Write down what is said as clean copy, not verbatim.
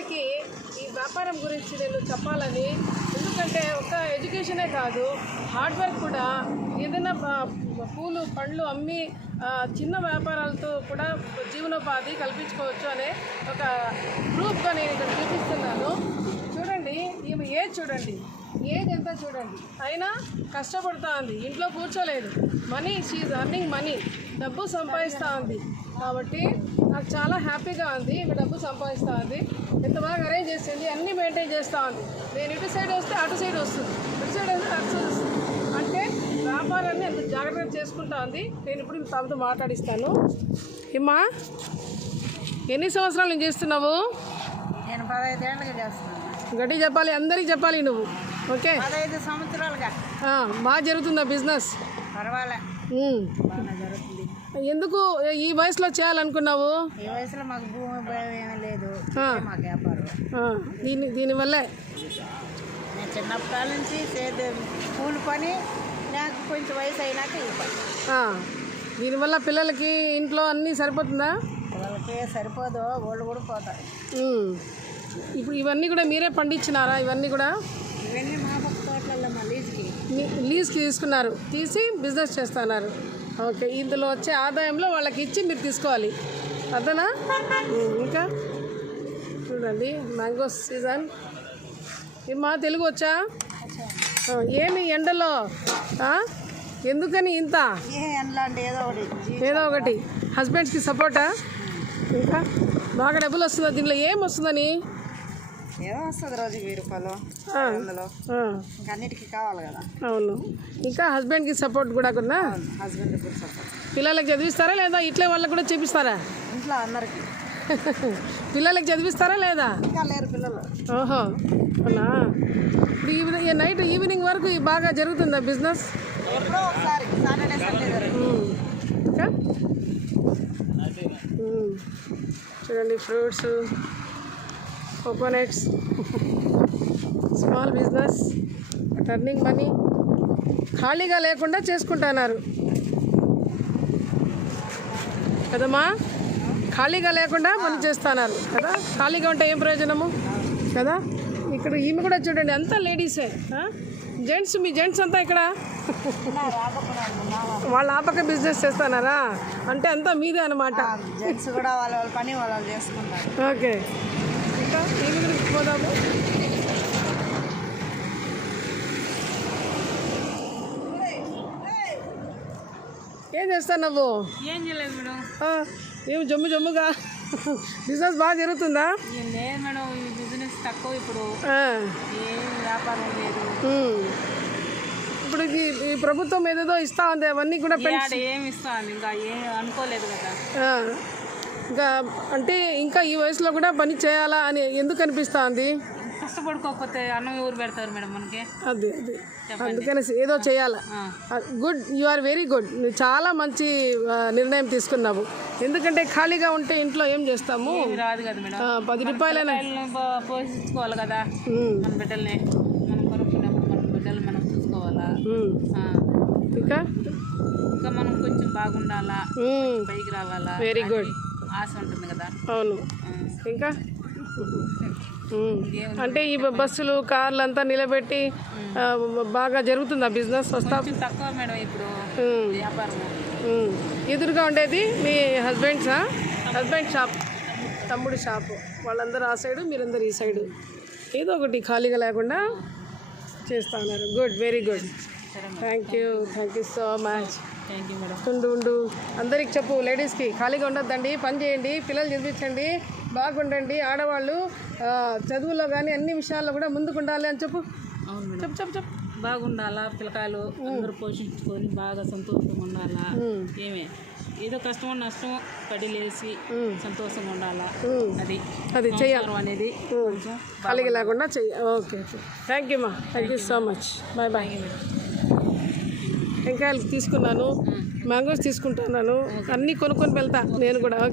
అందరికీ ఈ వ్యాపారం గురించి నేను చెప్పాలని. ఎందుకంటే ఒక ఎడ్యుకేషనే కాదు, హార్డ్ వర్క్ కూడా. ఏదైనా పూలు పండ్లు అమ్మి చిన్న వ్యాపారాలతో కూడా జీవనోపాధి కల్పించుకోవచ్చు అనే ఒక ప్రూఫ్గా నేను ఇక్కడ చూపిస్తున్నాను. చూడండి, ఈమె ఏజ్ చూడండి, ఏజ్ ఎంత చూడండి, అయినా కష్టపడుతూ ఉంది, ఇంట్లో కూర్చోలేదు. మనీ, షీఈ్ అర్నింగ్ మనీ, డబ్బు సంపాదిస్తూ ఉంది. కాబట్టి నాకు చాలా హ్యాపీగా ఉంది. ఈమె డబ్బు సంపాదిస్తూ ఉంది, ఎంత బాగా అరేంజ్ చేసింది, అన్నీ మెయింటైన్ చేస్తూ ఉంది. నేను ఇటు సైడ్ వస్తే అటు సైడ్ వస్తుంది, ఇటు సైడ్ వస్తే అటు సైడ్ వస్తుంది. అంటే వ్యాపారాన్ని ఎంత జాగ్రత్తగా చేసుకుంటా ఉంది. నేను ఇప్పుడు తమతో మాట్లాడిస్తాను. ఏమ్మా, ఎన్ని సంవత్సరాలు నేను చేస్తున్నావు? నేను 15 ఏళ్ళుగా చేస్తున్నాను. గట్టి చెప్పాలి, అందరికీ చెప్పాలి నువ్వు. ఓకే, 15 సంవత్సరాలుగా బాగా జరుగుతుందా బిజినెస్? పర్వాలే, బాగా జరుగుతుంది. ఎందుకు ఈ వయసులో చేయాలనుకున్నావు? ఈ వయసులో మాకు భూమి భయం ఏమీ లేదు, మాకు వ్యాపారం. దీనివల్లే నేను చిన్నప్పటి నుంచి పూలు పని, నాకు కొంచెం వయసు అయినాక ఈ పని. దీనివల్ల పిల్లలకి ఇంట్లో అన్నీ సరిపోతుందా? పిల్లలకి సరిపోదు, వాళ్ళు కూడా పోతారు. ఇప్పుడు ఇవన్నీ కూడా మీరే పండించినారా? ఇవన్నీ కూడా ఇవన్నీ మా పక్క తోటలలో మా లీజ్కి తీసుకున్నారు, తీసి బిజినెస్ చేస్తున్నారు. ఓకే, ఇందులో వచ్చే ఆదాయంలో వాళ్ళకి ఇచ్చి మీరు తీసుకోవాలి, అదనా? ఇంకా చూడండి, మ్యాంగో సీజన్. ఏమా, తెలుగు వచ్చా? ఏమి ఎండలో ఎందుకని ఇంత? ఏదో ఒకటి హస్బెండ్స్కి సపోర్టా? ఇంకా బాగా డబ్బులు వస్తుందా దీనిలో? ఏం వస్తుందని? ఏదో వస్తుంది, రోజు 1000 రూపాయలు, ఇంకా అన్నిటికీ కావాలి కదా. అవును, ఇంకా హస్బెండ్కి సపోర్ట్ కూడా కొన్నా? హస్బెండ్ కూడా సపోర్ట్. పిల్లలకి చదివిస్తారా లేదా? ఇట్లే వాళ్ళకి కూడా చేపిస్తారా? ఇంట్లో అందరికి పిల్లలకి చదివిస్తారా లేదా? ఇంకా లేరు పిల్లలు. ఓహో, అవునా? ఇప్పుడు నైట్ ఈవినింగ్ వరకు బాగా జరుగుతుందా బిజినెస్? ఎప్పుడో ఒకసారి సాటర్డే సండే జరుగుతుంది. ఇంకా చూడండి, fruits, coconuts, small business, turning money, ఖాళీగా లేకుండా చేసుకుంటున్నారు కదమ్మా. ఖాళీగా లేకుండా పని చేస్తున్నారు కదా. ఖాళీగా ఉంటే ఏం ప్రయోజనము కదా. ఇక్కడ ఈమె కూడా చూడండి, అంతా లేడీసే. జెంట్స్, మీ జెంట్స్ అంతా ఇక్కడ వాళ్ళు ఆ పక్క బిజినెస్ చేస్తున్నారా? అంటే అంతా మీదే అనమాట. జెంట్స్ కూడా వాళ్ళ పని వాళ్ళు చేసుకుంటారు. ఓకే, ఇంకా ఈమె గురించి పోదాము. ఏం చేస్తావు నువ్వు? ఏం చేయలేదు మేడం. ఏమి జమ్ముగా బిజినెస్ బాగా జరుగుతుందా? లేదు మేడం, ఈ బిజినెస్ తక్కువ ఇప్పుడు, ఏం వ్యాపారం లేదు. ఇప్పుడు ఈ ప్రభుత్వం ఏదేదో ఇస్తా ఉంది, అవన్నీ కూడా ఏమి ఇస్తా ఉంది, ఇంకా ఏం అనుకోలేదు కదా. ఇంకా అంటే ఇంకా ఈ వయసులో కూడా పని చేయాలా అని ఎందుకు అనిపిస్తా ఉంది? కష్టపడుకోకపోతే అన్నం ఎవరు పెడతారు మేడం మనకి? అదే అందుకని ఏదో చేయాలా. Good, you are very good. నువ్వు చాలా మంచి నిర్ణయం తీసుకున్నావు. ఎందుకంటే ఖాళీగా ఉంటే ఇంట్లో ఏం చేస్తాము? రాదు కదా మేడం. 10 రూపాయలైనా పోషించుకోవాలి కదా మన బిడ్డల్ని. మనం కొనుక్కున్నప్పుడు మన బిడ్డలు మనం చూసుకోవాలా. ఇంకా మనం కొంచెం బాగుండాలా, పైకి రావాలా. వెరీ గుడ్, ఆశ ఉంటుంది కదా. అవును. ఇంకా అంటే ఈ బస్సులు, కార్లు అంతా నిలబెట్టి బాగా జరుగుతుందా బిజినెస్? వస్తా తక్కువ మేడం ఇప్పుడు వ్యాపారం. ఎదురుగా ఉండేది మీ హస్బెండ్ షాప్, తమ్ముడి షాపు. వాళ్ళందరూ ఆ సైడు, మీరందరూ ఈ సైడు. ఏదో ఒకటి ఖాళీగా లేకుండా చేస్తా ఉన్నారు. Good, very good. Thank you so much. ఉండు, అందరికి చెప్పు, లేడీస్కి ఖాళీగా ఉండొద్దండి, పని చేయండి, పిల్లలు చదివించండి, బాగుండండి. ఆడవాళ్ళు చదువులో కానీ అన్ని విషయాల్లో కూడా ముందుకు ఉండాలి అని చెప్పు. చెప్పు. బాగుండాలా, పిల్లకాయలు అందరూ పోషించుకొని బాగా సంతోషంగా ఉండాలా. ఏదో కష్టమో నష్టమో పడిలేసి సంతోషంగా ఉండాలా. అది చేయాలి అనేది ఖాళీగా లేకుండా చెయ్యాలి. Okay, thank you thank you so much. Bye. టెంకాయలు తీసుకున్నాను, మ్యాంగోస్ తీసుకుంటున్నాను, అన్నీ కొనుక్కొని వెళ్తా నేను కూడా. ఓకే.